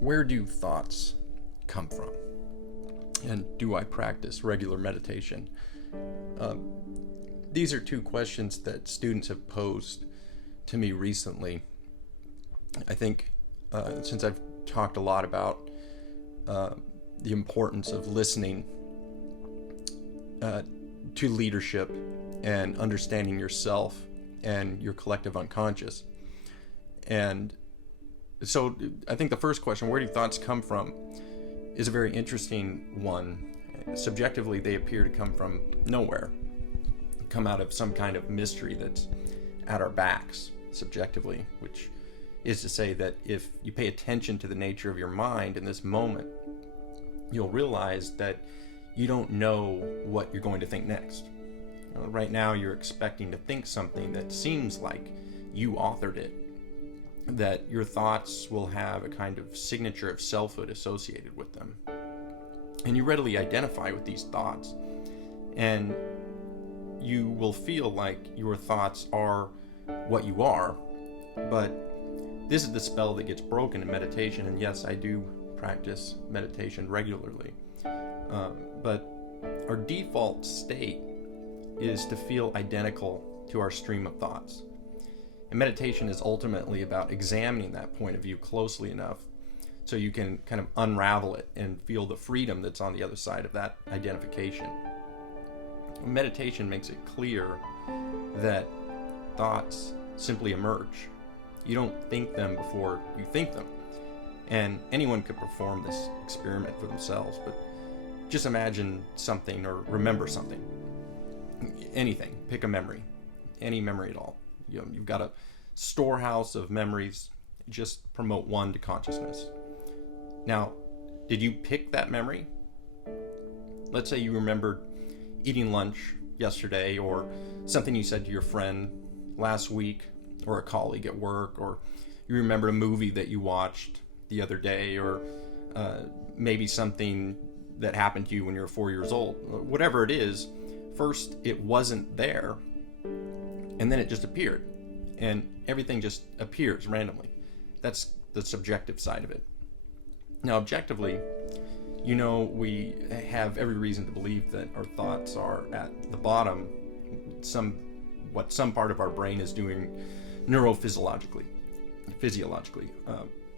Where do thoughts come from? And do I practice regular meditation? These are two questions that students have posed to me recently. I think since I've talked a lot about the importance of listening to leadership and understanding yourself and your collective unconscious. And so I think the first question, where do thoughts come from, is a very interesting one. Subjectively, they appear to come from nowhere, come out of some kind of mystery that's at our backs, subjectively, which is to say that if you pay attention to the nature of your mind in this moment, you'll realize that you don't know what you're going to think next. Right now, you're expecting to think something that seems like you authored it, that your thoughts will have a kind of signature of selfhood associated with them. And you readily identify with these thoughts, and you will feel like your thoughts are what you are. But this is the spell that gets broken in meditation, and yes, I do practice meditation regularly. But our default state is to feel identical to our stream of thoughts. And meditation is ultimately about examining that point of view closely enough so you can kind of unravel it and feel the freedom that's on the other side of that identification. Meditation makes it clear that thoughts simply emerge. You don't think them before you think them. And anyone could perform this experiment for themselves, but just imagine something or remember something. Anything. Pick a memory. Any memory at all. You've got a storehouse of memories. Just promote one to consciousness. Now, did you pick that memory? Let's say you remembered eating lunch yesterday, or something you said to your friend last week, or a colleague at work, or you remembered a movie that you watched the other day, or maybe something that happened to you when you were 4 years old. Whatever it is, first it wasn't there, and then it just appeared, and everything just appears randomly. That's the subjective side of it. Now, objectively, we have every reason to believe that our thoughts are at the bottom, what some part of our brain is doing neurophysiologically.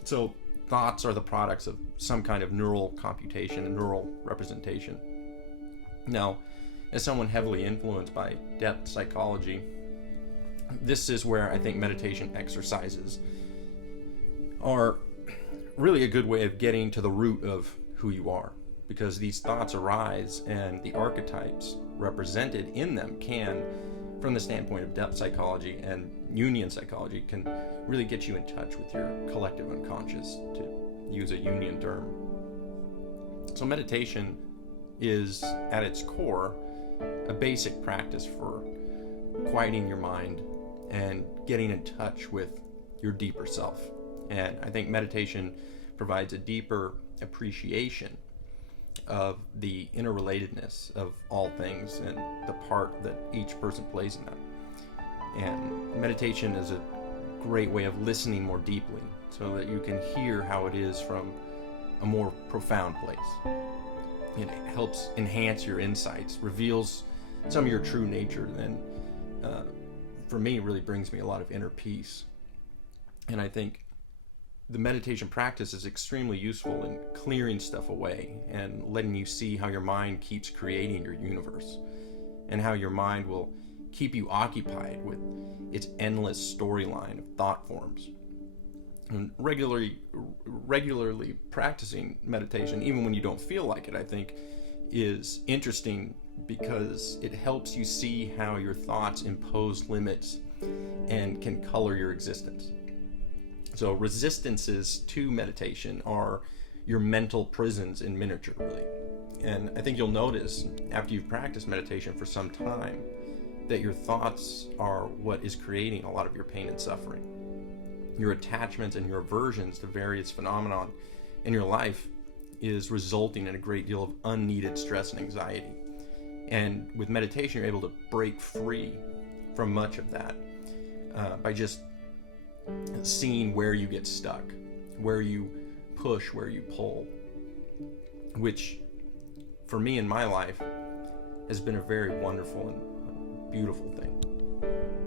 So thoughts are the products of some kind of neural computation and neural representation. Now, as someone heavily influenced by depth psychology, this is where I think meditation exercises are really a good way of getting to the root of who you are, because these thoughts arise and the archetypes represented in them can, from the standpoint of depth psychology and Jungian psychology, can really get you in touch with your collective unconscious, to use a Jungian term. So meditation is, at its core, a basic practice for quieting your mind and getting in touch with your deeper self. And I think meditation provides a deeper appreciation of the interrelatedness of all things and the part that each person plays in them. And meditation is a great way of listening more deeply so that you can hear how it is from a more profound place. It helps enhance your insights, reveals some of your true nature, and for me, it really brings me a lot of inner peace. And I think the meditation practice is extremely useful in clearing stuff away and letting you see how your mind keeps creating your universe, and how your mind will keep you occupied with its endless storyline of thought forms. And regularly practicing meditation, even when you don't feel like it, I think is interesting because it helps you see how your thoughts impose limits and can color your existence. So resistances to meditation are your mental prisons in miniature, really. And I think you'll notice after you've practiced meditation for some time that your thoughts are what is creating a lot of your pain and suffering. Your attachments and your aversions to various phenomena in your life is resulting in a great deal of unneeded stress and anxiety. And with meditation, you're able to break free from much of that by just seeing where you get stuck, where you push where you pull, which for me in my life has been a very wonderful and beautiful thing.